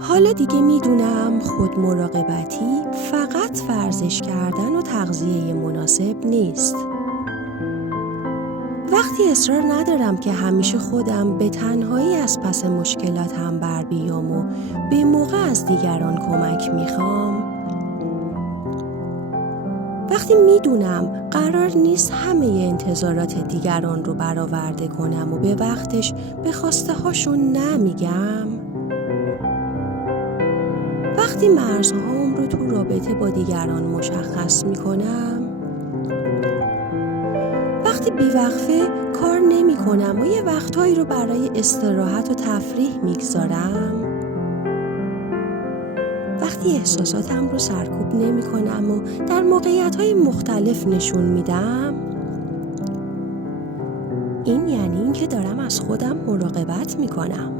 حالا دیگه میدونم خود مراقبتی فقط ورزش کردن و تغذیه مناسب نیست. وقتی اصرار ندارم که همیشه خودم به تنهایی از پس مشکلاتم بر بیام و به موقع از دیگران کمک میخوام، وقتی میدونم قرار نیست همه انتظارات دیگران رو برآورده کنم و به وقتش به خواسته هاشون نمیگم، وقتی مرزهام رو تو رابطه با دیگران مشخص میکنم، وقتی بیوقفه کار نمی کنم و یه وقتهایی رو برای استراحت و تفریح میگذارم، وقتی احساساتم رو سرکوب نمی کنم و در موقعیت‌های مختلف نشون میدم، این یعنی این که دارم از خودم مراقبت میکنم.